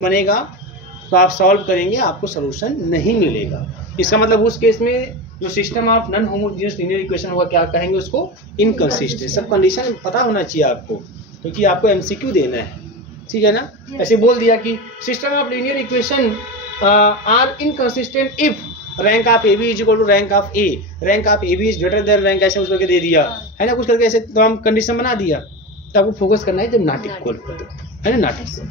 बनेगा तो आप सॉल्व करेंगे, आपको सोल्यूशन नहीं मिलेगा। इसका मतलब उस केस में जो system of non homogeneous linear equation होगा क्या कहेंगे उसको, इनकंसिस्टेंट। सब कंडीशन पता होना चाहिए आपको, क्योंकि आपको एमसीक्यू देना है, ठीक है ना। ऐसे बोल दिया कि system of linear equation are inconsistent if rank of A B is equal to rank of A, rank of A B is greater than rank, ऐसे कुछ करके दे दिया है ना, कुछ करके ऐसे तो हम कंडीशन बना दिया। तो आपको फोकस करना है जब नॉट इक्वल है ना, नॉट इक्वल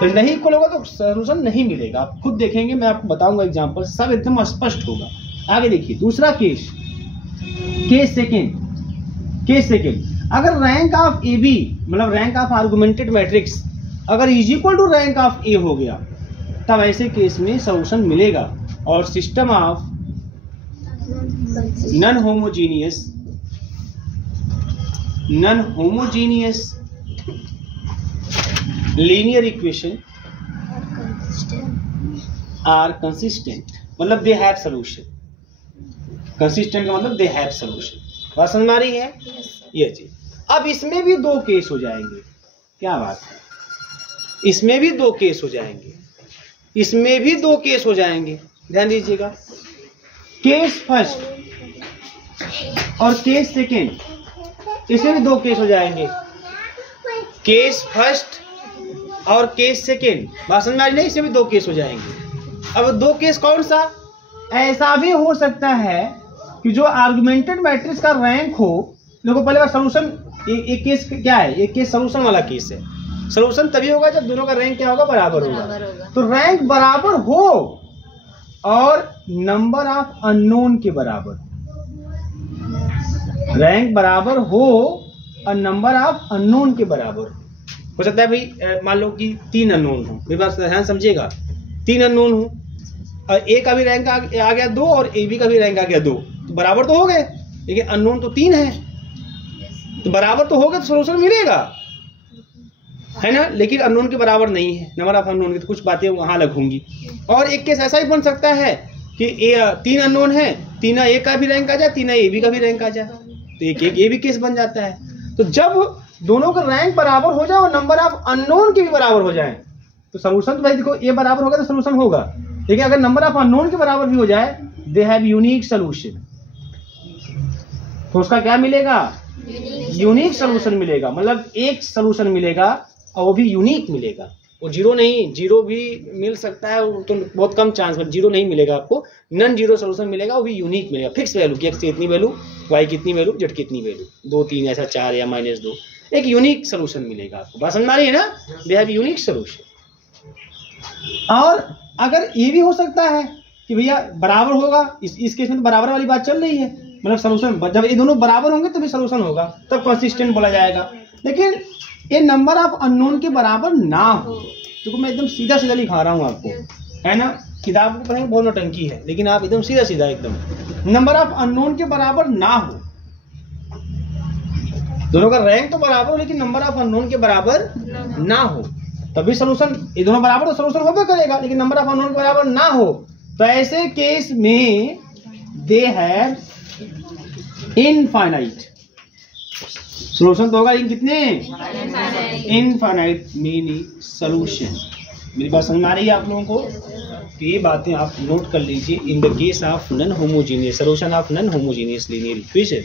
तो नहीं इक्वल होगा तो सोल्यूशन नहीं मिलेगा। आप खुद देखेंगे, मैं आपको बताऊंगा एग्जांपल, सब एकदम स्पष्ट होगा। आगे देखिए दूसरा केस, केस सेकेंड, अगर रैंक ऑफ ए बी मतलब रैंक ऑफ आर्गुमेंटेड मैट्रिक्स अगर is equal to rank of A हो गया, तब ऐसे केस में सोल्यूशन मिलेगा। और system of non homogeneous linear equation are consistent, मतलब दे हैव सॉल्यूशन। कंसिस्टेंट का मतलब दे हैव सॉल्यूशन। बात समझ में आ रही है ये चीज। अब इसमें भी दो केस हो जाएंगे, क्या बात है, इसमें भी दो केस हो जाएंगे, इसमें भी दो केस हो जाएंगे, ध्यान दीजिएगा। केस फर्स्ट और केस सेकेंड, इसमें भी दो केस हो जाएंगे, केस फर्स्ट और केस सेकेंड। बात समझ में आ रही है, इसमें भी दो केस हो जाएंगे। अब दो केस कौन सा, ऐसा भी हो सकता है कि जो आर्गुमेंटेड मैट्रिक्स का रैंक हो, देखो पहले बार सोल्यूशन, एक केस क्या है, एक केस सोल्यूशन वाला केस है। सोल्यूशन तभी होगा जब दोनों का रैंक क्या होगा, बराबर होगा। तो रैंक बराबर हो और नंबर ऑफ अननोन के बराबर, रैंक बराबर हो और नंबर ऑफ अननोन के बराबर हो सकता है। भाई मान लो कि 3 अननोन हो, मेरी बात ध्यान समझिएगा, 3 अननोन हो और ए का भी रैंक आ गया 2 और ए बी का भी रैंक आ गया 2, तो बराबर तो हो गए, लेकिन अननोन तो 3 है, तो बराबर तो हो गए तो सोल्यूशन मिलेगा, है ना। लेकिन अननोन के बराबर नहीं है, नंबर ऑफ अननोन की, तो कुछ बातें वहां अलग होंगी। और एक केस ऐसा ही बन सकता है कि 3 अननोन है, 3 ए का भी रैंक आ जाए, 3 ए बी का भी रैंक आ जाए, तो एक ये भी केस बन जाता है। तो जब दोनों का रैंक बराबर हो जाए और नंबर ऑफ अननोन के भी बराबर हो जाए, तो सोल्यूशन तो भाई देखो ये बराबर होगा तो सोल्यूशन होगा, लेकिन अगर नंबर ऑफ अननोन के बराबर भी हो जाए, दे हैव यूनिक सोल्यूशन, तो उसका क्या मिलेगा, यूनिक सोल्यूशन मिलेगा। मतलब एक सोल्यूशन मिलेगा और वो भी यूनिक मिलेगा, वो जीरो नहीं, जीरो भी मिल सकता है तो बहुत कम चांस में, जीरो नहीं मिलेगा आपको, नॉन जीरो सोल्यूशन मिलेगा, वो भी यूनिक मिलेगा, फिक्स वैल्यू की, एक्स की इतनी वैल्यू, वाई की इतनी वैल्यू, जेड की इतनी वैल्यू, 2 3 ऐसा 4 या -2, एक यूनिक सोल्यूशन मिलेगा आपको। बात समझ में आ रही है ना, दे हैव यूनिक सोल्यूशन। और अगर ये भी हो सकता है कि भैया बराबर होगा, इस केस में तो बराबर वाली बात चल रही है, मतलब सोल्यूशन जब ये दोनों बराबर होंगे तभी सोल्यूशन होगा, तब कंसिस्टेंट बोला जाएगा। लेकिन ये नंबर ऑफ अननोन के बराबर ना हो, तो मैं एकदम सीधा सीधा लिखा रहा हूँ आपको, है ना। किताब को पढ़ेंगे बहुत नौटंकी है, लेकिन आप एकदम सीधा सीधा एकदम, नंबर ऑफ अननोन के बराबर ना हो, दोनों का रैंक तो बराबर हो लेकिन नंबर ऑफ अननोन के बराबर ना हो, तभी सोल्यूशन, ये दोनों बराबर तो सोल्यूशन होगा करेगा, लेकिन नंबर ऑफ अननोन के बराबर ना हो, तो ऐसे केस में दे हैव इनफाइनाइट सोल्यूशन तो होगा, लेकिन कितने, इनफाइनाइट मेनी सोल्यूशन। मेरी बात समझ में आ रही है आप लोगों को, तो ये बातें आप नोट कर लीजिए। In the case of non homogeneous, solution of non homogeneous linear equation